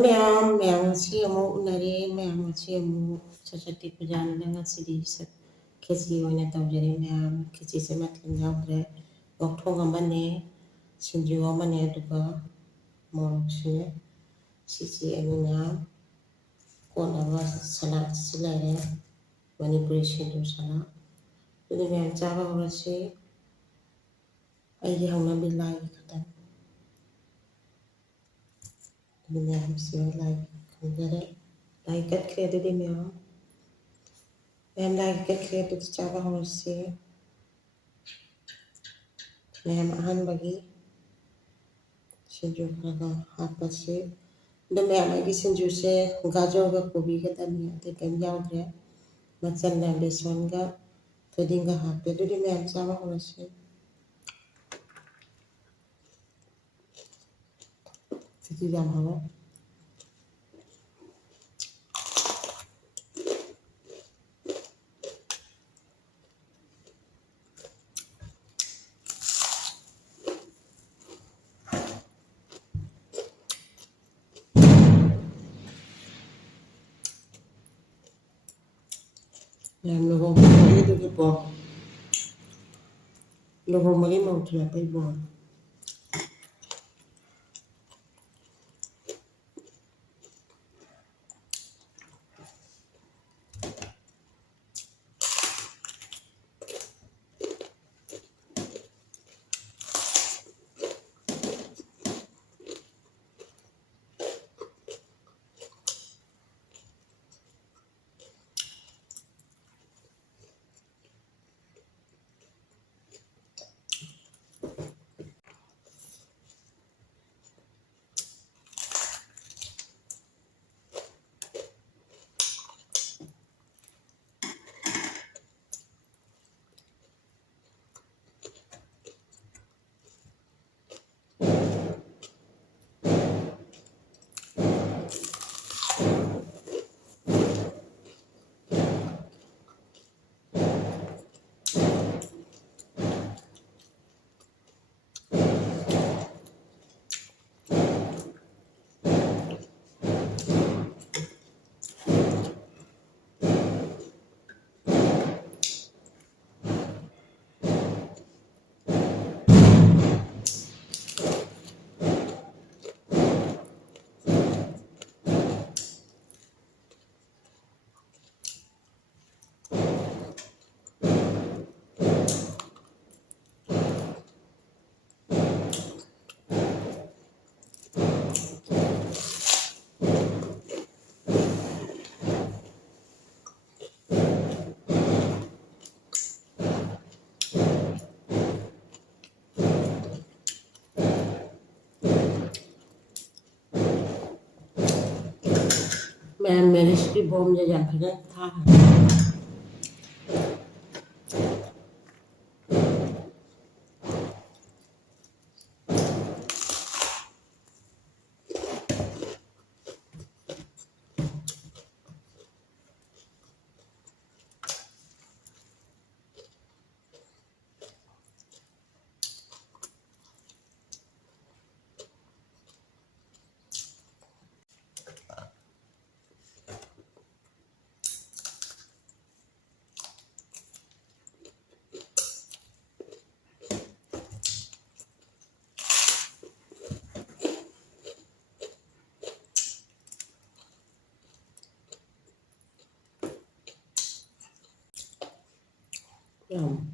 ꯃꯌꯥꯝ ꯉꯁꯤ ꯑꯃꯨꯛ ꯎꯅꯔꯦ ꯃꯌꯥꯝ ꯉꯁꯤ ꯑꯃꯨꯛ ꯁꯔꯁ꯭ꯋꯇꯤ ꯄꯨꯖꯥꯅꯤꯅ ꯉꯁꯤꯗꯤ ꯈꯦꯆꯤ ꯑꯣꯏꯅ ꯇꯧꯖꯔꯦ ꯃꯌꯥꯝ ꯈꯦꯆꯤꯁꯦ ꯃꯊꯦꯜ ꯌꯥꯎꯗ꯭ꯔꯦ ꯉꯧꯊꯣꯡ ꯑꯃꯅꯦ ꯁꯤꯡꯖꯨ ꯑꯃꯅꯦ ꯑꯗꯨꯒ ꯃꯣꯔꯣꯛꯁꯦ ꯁꯤꯁꯦ ꯑꯩꯅ ꯀꯣꯠꯅꯕ ꯁꯂꯥꯠꯁꯤ ꯂꯩꯔꯦ ꯃꯅꯤꯄꯨꯔꯤ ꯁꯤꯡꯖꯨ ꯁꯂꯥꯠ ꯑꯗꯨꯗꯤ ꯃꯌꯥꯝ ꯆꯥꯕ ꯍꯧꯔꯁꯤ ꯑꯩꯒꯤ ꯍꯧꯅꯕꯤ ꯂꯥꯏꯒꯤ ꯈꯛꯇꯪ ꯑꯗꯨ ꯃꯌꯥꯝꯁꯦ ꯂꯥꯏ ꯈꯪꯖꯔꯦ ꯂꯥꯏ ꯀꯠꯈ꯭ꯔꯦ ꯑꯗꯨꯗꯤ ꯃꯌꯥꯝ ꯂꯥꯏ ꯀꯠꯈ꯭ꯔꯦ ꯑꯗꯨꯗꯤ ꯆꯥꯕ ꯍꯧꯔꯁꯤ ꯃꯌꯥꯝ ꯑꯍꯥꯟꯕꯒꯤ ꯁꯤꯡꯖꯨ ꯈꯔ ꯍꯥꯞꯄꯁꯤ ꯑꯗꯨ ꯃꯌꯥꯝ ꯑꯩꯒꯤ ꯁꯤꯡꯖꯨꯁꯦ ꯒꯥꯖꯔꯒ ꯀꯣꯕꯤꯒꯇꯅꯤ ꯑꯇꯩ ꯀꯩꯝ ꯌꯥꯎꯗ꯭ꯔꯦ ꯃꯆꯜꯅ ꯕꯦꯁꯣꯟꯒ ꯊꯣꯏꯗꯤꯡꯒ ꯍꯥꯞꯄꯦ ꯑꯗꯨꯗꯤ ꯃꯌꯥꯝ ꯆꯥꯕ ꯍꯧꯔꯁꯤ ꯁꯤꯗꯤ ꯌꯥꯝ ꯍꯥꯎꯋꯦ ꯌꯥꯝ ꯂꯨꯍꯣꯡꯕꯒꯤ ꯂꯨꯍꯣꯡꯕꯒꯤ ꯃꯧ ꯊꯤꯜꯂꯛꯄꯩ ꯕꯣꯔ mẹ mẹ đi cái bom cho dành thì nó tha Yum.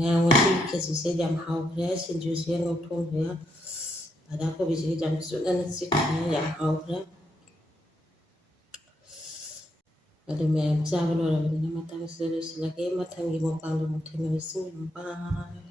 ꯃꯌꯥꯝ ꯉꯁꯤ ꯈꯦꯆꯤꯁꯦ ꯌꯥꯝ ꯍꯥꯎꯈ꯭ꯔꯦ ꯁꯤꯡꯖꯨꯁꯦ ꯉꯧꯊꯣꯡꯈ꯭ꯔꯦ ꯑꯗꯥ ꯀꯣꯕꯤꯁꯦ ꯌꯥꯝ ꯆꯨꯅꯅ ꯆꯤꯛꯈ꯭ꯔꯦ ꯌꯥꯝ ꯍꯥꯎꯈ꯭ꯔꯦ ꯑꯗꯨ ꯃꯌꯥꯝ ꯆꯥꯕ ꯂꯣꯏꯔꯕꯅꯤꯅ ꯃꯇꯥꯡꯁꯤꯗ ꯂꯣꯏꯁꯤꯜꯂꯒꯦ ꯃꯊꯪꯒꯤ ꯃꯄꯥꯡꯗ ꯑꯃꯨꯛ ꯊꯦꯡꯅꯔꯁꯤ ꯕꯥꯏ